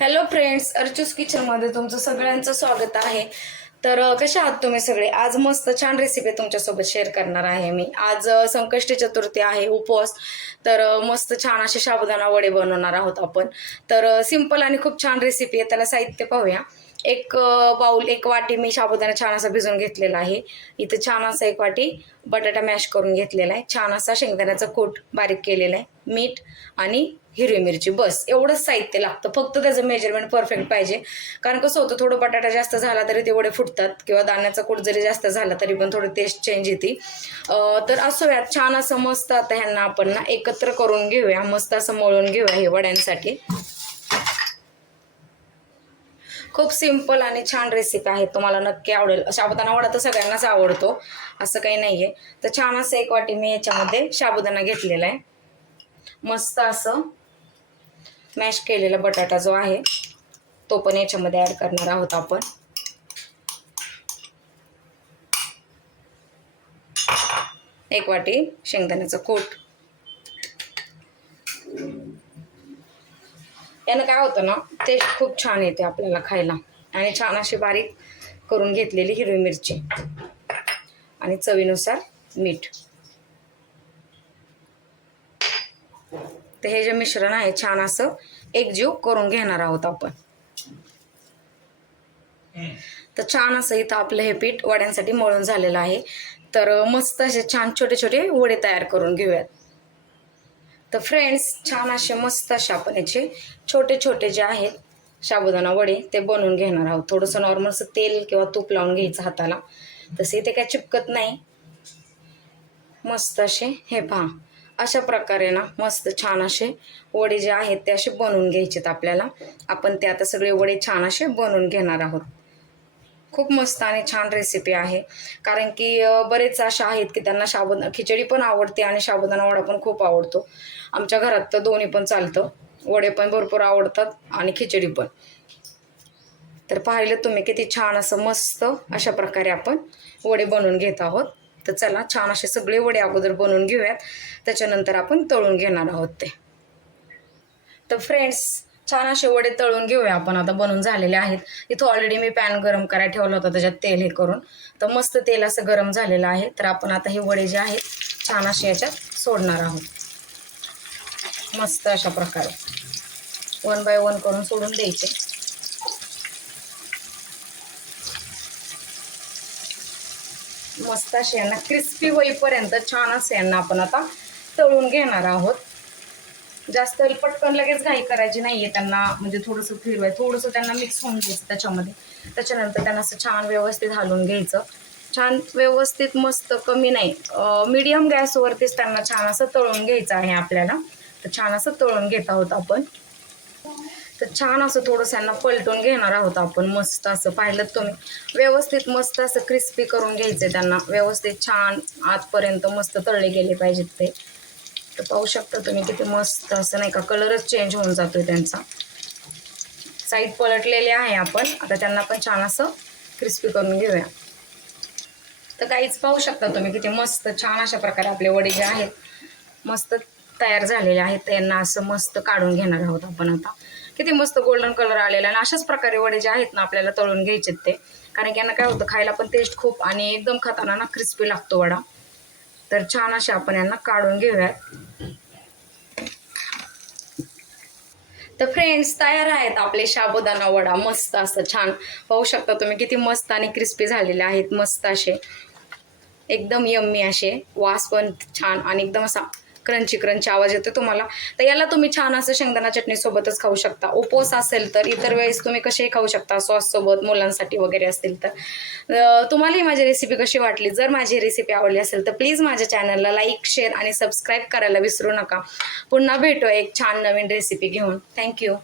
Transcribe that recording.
Hello friends अर्चूस किचनमध्ये तुमचं सगळ्यांचं स्वागत आहे. तर कशा आहात तुम्ही सगळे? आज मस्त छान रेसिपी तुमच्यासोबत शेअर करणार आहे मी. आज संकष्टी चतुर्थी आहे उपवास. तर मस्त छान असे साबुदाणा वडे बनवणार आहोत आपण. तर सिंपल आणि खूप छान रेसिपी आहे. त्याला साहित्य पाहूया. एक पाऊल एक वाटी मी साबुदाणा छान असा भिजवून घेतलेला आहे. इथं छान असा एक वाटी बटाटा मॅश करून घेतलेला आहे. छान असा शेंगदाण्याचा कूट बारीक केलेला आहे. मीठ आणि हिरवी मिरची. बस. एवढंच साहित्य लागतं. फक्त त्याचं मेजरमेंट परफेक्ट पाहिजे. कारण कसं होतं थोडं बटाटा जास्त झाला तरी तेवढे फुटतात. किंवा दाण्याचा कूट जरी जास्त झाला तरी पण थोडं टेस्ट चेंज येते. तर असं यात छान असं मस्त आता ह्यांना आपण ना एकत्र करून घेऊया. मस्त असं मळून घेऊया हे वड्यांसाठी. खूप सिंपल आणि छान रेसिपी आहे. तुम्हाला नक्की आवडेल. साबुदाणा वडा तर सगळ्यांनाच आवडतो. असं काही नाही आहे तर छान असं एक वाटी मी याच्यामध्ये साबुदाणा घेतलेला आहे. मस्त असं मॅश केलेला बटाटा जो आहे तो पण याच्यामध्ये ॲड करणार आहोत आपण. एक वाटी शेंगदाण्याचं कूट. यानं काय होतं ना टेस्ट खूप छान येते आपल्याला खायला. आणि छान अशी बारीक करून घेतलेली हिरवी मिरची. आणि चवीनुसार मीठ. तर हे जे मिश्रण आहे छान असं एकजीव करून घेणार आहोत आपण. तर छान असं इथं आपलं हे पीठ वड्यांसाठी मळून झालेलं आहे. तर मस्त असे छान छोटे छोटे वडे तयार करून घेऊयात. तर फ्रेंड्स छान असे मस्त असे आपण याचे छोटे छोटे जे आहेत साबुदाणा वडे ते बनवून घेणार आहोत. थोडंसं नॉर्मलचं तेल किंवा तूप लावून घ्यायचं हाताला. तसे ते काय चिपकत नाही. मस्त असे हे पहा. अशा प्रकारे ना मस्त छान असे वडे जे आहेत ते असे बनवून घ्यायचेत आपल्याला. आपण ते आता सगळे वडे छान असे बनवून घेणार आहोत. खूप मस्त आणि छान रेसिपी आहे. कारण की बरेच अशा आहेत की त्यांना साबुदाणा खिचडी पण आवडते आणि साबुदाणा वडा पण खूप आवडतो. आमच्या घरात तर दोन्ही पण चालतं. वडे पण भरपूर आवडतात आणि खिचडी पण. तर पाहिलं तुम्ही किती छान असं मस्त अशा प्रकारे आपण वडे बनवून घेत आहोत. तर चला छान असे सगळे वडे अगोदर बनवून घेऊयात. त्याच्यानंतर आपण तळून घेणार आहोत ते. तर फ्रेंड्स छान असे वडे तळून घेऊया आपण. आता बनवून झालेले आहेत. इथं ऑलरेडी मी पॅन गरम करायला ठेवलं होतं. त्याच्यात तेल हे करून. तर मस्त तेल असं गरम झालेलं आहे. तर आपण आता हे वडे जे आहेत छान असे याच्यात सोडणार आहोत. मस्त अशा प्रकारे. वन बाय वन करून सोडून द्यायचे. मस्त असे यांना क्रिस्पी होईपर्यंत छान असे यांना आपण आता तळून घेणार आहोत. जास्त पटकन लगेच घाई करायची नाही आहे त्यांना म्हणजे थोडंसं फिरवाय थोडंसं त्यांना मिक्स होऊन घ्यायचं त्याच्यामध्ये. त्याच्यानंतर त्यांना असं छान व्यवस्थित घालून घ्यायचं. छान व्यवस्थित मस्त कमी नाही मीडियम गॅसवरतीच त्यांना छान असं तळून घ्यायचं आहे आपल्याला. तर छान असं तळून घेत आहोत आपण. तर छान असं थोडंसं यांना पलटून घेणार आहोत आपण मस्त असं पाहिलं तुम्ही. व्यवस्थित मस्त असं क्रिस्पी करून घ्यायचं त्यांना. व्यवस्थित छान आतपर्यंत मस्त तळले गेले पाहिजेत ते. तर पाहू शकता तुम्ही किती मस्त असं नाही का कलरच चेंज होऊन जातोय त्यांचा. साईड पलटलेले आहे आपण. आता त्यांना पण छान असं क्रिस्पी करून घेऊया. तर काहीच पाहू शकता तुम्ही किती मस्त छान अशा प्रकारे आपले वडे जे आहेत मस्त तयार झालेले आहेत. त्यांना असं मस्त काढून घेणार आहोत आपण आता. किती मस्त गोल्डन कलर आलेला आणि अशाच प्रकारे वडे जे आहेत ना आपल्याला तळून घ्यायचे ते. कारण की यांना काय होतं खायला पण टेस्ट खूप आणि एकदम खाताना ना क्रिस्पी लागतो वडा. तर छान असे आपण यांना काढून घेऊयात. तर फ्रेंड्स तयार आहेत आपले शाबुदाना वडा. मस्त असं छान. पाहू शकता तुम्ही किती मस्त आणि क्रिस्पी झालेले आहेत. मस्त असे. एकदम यम्मी असे. वास पण छान आणि एकदम असा क्रंची क्रंची आवाज येतो तुम्हाला. तर याला तुम्ही छान असं शेंगदाणा चटणीसोबतच खाऊ शकता. उपवास असेल तर इतर वेळेस तुम्ही कसेही खाऊ शकता? सॉससोबत मुलांसाठी वगैरे असतील तर. तुम्हालाही माझी रेसिपी कशी वाटली? जर माझी रेसिपी आवडली असेल तर प्लीज माझ्या चॅनलला लाईक शेअर आणि सबस्क्राईब करायला विसरू नका. पुन्हा भेटू एक छान नवीन रेसिपी घेऊन. थँक्यू